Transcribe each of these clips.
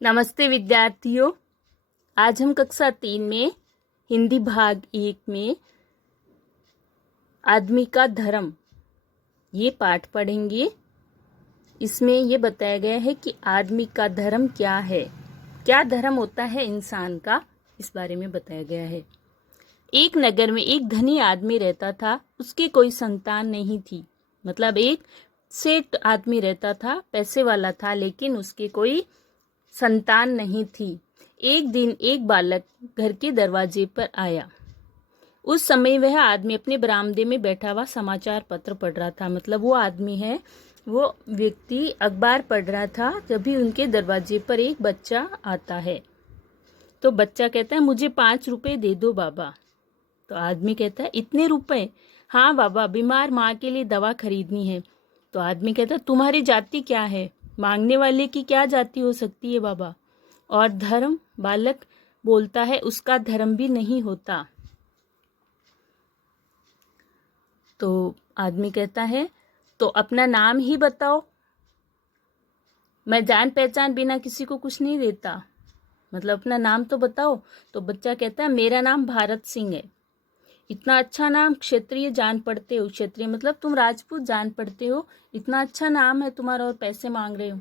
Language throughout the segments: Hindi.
नमस्ते विद्यार्थियों। आज हम कक्षा 3 में हिंदी भाग 1 में आदमी का धर्म ये पाठ पढ़ेंगे। इसमें ये बताया गया है कि आदमी का धर्म क्या है, क्या धर्म होता है इंसान का, इस बारे में बताया गया है। एक नगर में एक धनी आदमी रहता था, उसकी कोई संतान नहीं थी। मतलब एक सेठ आदमी रहता था, पैसे वाला था, लेकिन उसके कोई संतान नहीं थी। एक दिन एक बालक घर के दरवाजे पर आया। उस समय वह आदमी अपने बरामदे में बैठा हुआ समाचार पत्र पढ़ रहा था। मतलब वो आदमी है, वो व्यक्ति अखबार पढ़ रहा था, तभी उनके दरवाजे पर एक बच्चा आता है। तो बच्चा कहता है, मुझे 5 रुपए दे दो बाबा। तो आदमी कहता है, इतने रुपए? हाँ बाबा, बीमार माँ के लिए दवा खरीदनी है। तो आदमी कहता है, तुम्हारी जाति क्या है? मांगने वाले की क्या जाति हो सकती है बाबा? और धर्म? बालक बोलता है, उसका धर्म भी नहीं होता। तो आदमी कहता है, तो अपना नाम ही बताओ, मैं जान पहचान बिना किसी को कुछ नहीं देता। मतलब अपना नाम तो बताओ। तो बच्चा कहता है, मेरा नाम भारत सिंह है। इतना अच्छा नाम, क्षत्रिय जान पड़ते हो। क्षत्रिय मतलब तुम राजपूत जान पड़ते हो, इतना अच्छा नाम है तुम्हारा और पैसे मांग रहे हो।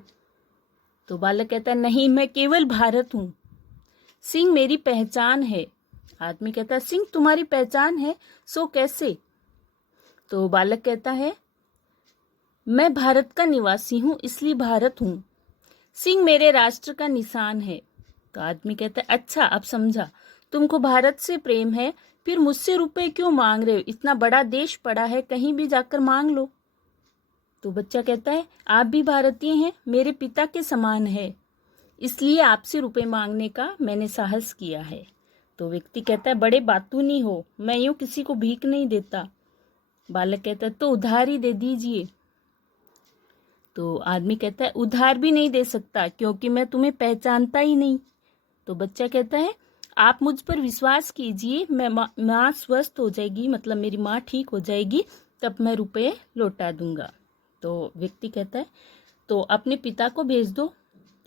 तो बालक कहता है, नहीं, मैं केवल भारत हूँ, सिंह मेरी पहचान है। आदमी कहता है, सिंह तुम्हारी पहचान है, सो कैसे? तो बालक कहता है, मैं भारत का निवासी हूँ, इसलिए भारत हूँ। सिंह मेरे राष्ट्र का निशान है। तो आदमी कहता है, अच्छा अब समझा, तुमको भारत से प्रेम है, फिर मुझसे रुपए क्यों मांग रहे हो? इतना बड़ा देश पड़ा है, कहीं भी जाकर मांग लो। तो बच्चा कहता है, आप भी भारतीय हैं, मेरे पिता के समान है, इसलिए आपसे रुपए मांगने का मैंने साहस किया है। तो व्यक्ति कहता है, बड़े बातूनी हो, मैं यूं किसी को भीख नहीं देता। बालक कहता है, तो उधार ही दे दीजिए। तो आदमी कहता है, उधार भी नहीं दे सकता, क्योंकि मैं तुम्हें पहचानता ही नहीं। तो बच्चा कहता है, आप मुझ पर विश्वास कीजिए, मैं माँ स्वस्थ हो जाएगी, मतलब मेरी माँ ठीक हो जाएगी, तब मैं रुपए लौटा दूंगा। तो व्यक्ति कहता है, तो अपने पिता को भेज दो।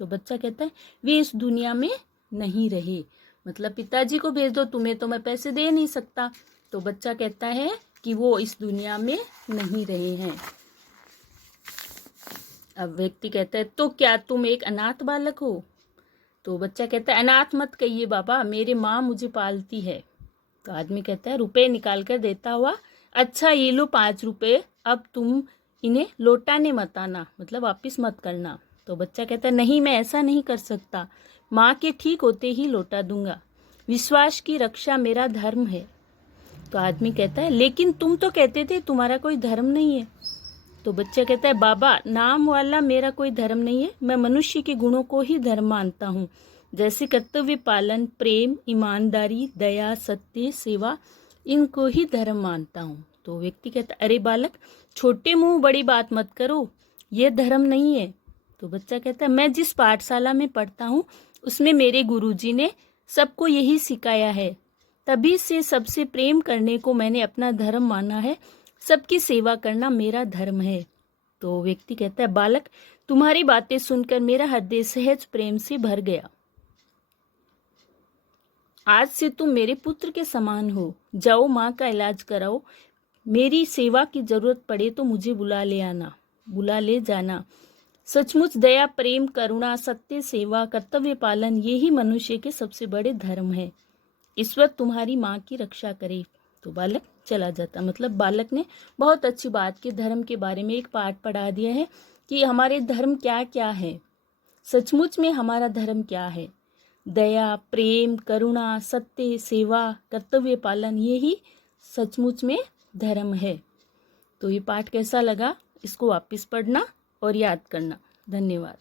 तो बच्चा कहता है, वे इस दुनिया में नहीं रहे। मतलब पिताजी को भेज दो, तुम्हें तो मैं पैसे दे नहीं सकता। तो बच्चा कहता है कि वो इस दुनिया में नहीं रहे हैं। अब व्यक्ति कहता है, तो क्या तुम एक अनाथ बालक हो? तो बच्चा कहता है, अनाथ मत कहिए बाबा, मेरी माँ मुझे पालती है। तो आदमी कहता है, रुपए निकाल कर देता हुआ, अच्छा ये लो 5 रुपए, अब तुम इन्हें लौटाने मत आना, मतलब वापिस मत करना। तो बच्चा कहता है, नहीं, मैं ऐसा नहीं कर सकता, माँ के ठीक होते ही लौटा दूंगा, विश्वास की रक्षा मेरा धर्म है। तो आदमी कहता है, लेकिन तुम तो कहते थे तुम्हारा कोई धर्म नहीं है। तो बच्चा कहता है, बाबा नाम वाला मेरा कोई धर्म नहीं है, मैं मनुष्य के गुणों को ही धर्म मानता हूँ, जैसे कर्तव्य पालन, प्रेम, ईमानदारी, दया, सत्य, सेवा, इनको ही धर्म मानता हूँ। तो व्यक्ति कहता है, अरे बालक, छोटे मुंह बड़ी बात मत करो, ये धर्म नहीं है। तो बच्चा कहता है, मैं जिस पाठशाला में पढ़ता हूँ उसमें मेरे गुरुजी ने सबको यही सिखाया है, तभी से सबसे प्रेम करने को मैंने अपना धर्म माना है, सबकी सेवा करना मेरा धर्म है। तो व्यक्ति कहता है, बालक तुम्हारी बातें सुनकर मेरा हृदय सहज प्रेम से भर गया। आज से तुम मेरे पुत्र के समान हो, जाओ माँ का इलाज कराओ, मेरी सेवा की जरूरत पड़े तो मुझे बुला ले जाना। सचमुच दया, प्रेम, करुणा, सत्य, सेवा, कर्तव्य पालन, ये ही मनुष्य के सबसे बड़े धर्म है। ईश्वर तुम्हारी माँ की रक्षा करे। तो बालक चला जाता। मतलब बालक ने बहुत अच्छी बात की, धर्म के बारे में एक पाठ पढ़ा दिया है कि हमारे धर्म क्या क्या है, सचमुच में हमारा धर्म क्या है। दया, प्रेम, करुणा, सत्य, सेवा, कर्तव्य पालन, ये ही सचमुच में धर्म है। तो ये पाठ कैसा लगा, इसको वापस पढ़ना और याद करना। धन्यवाद।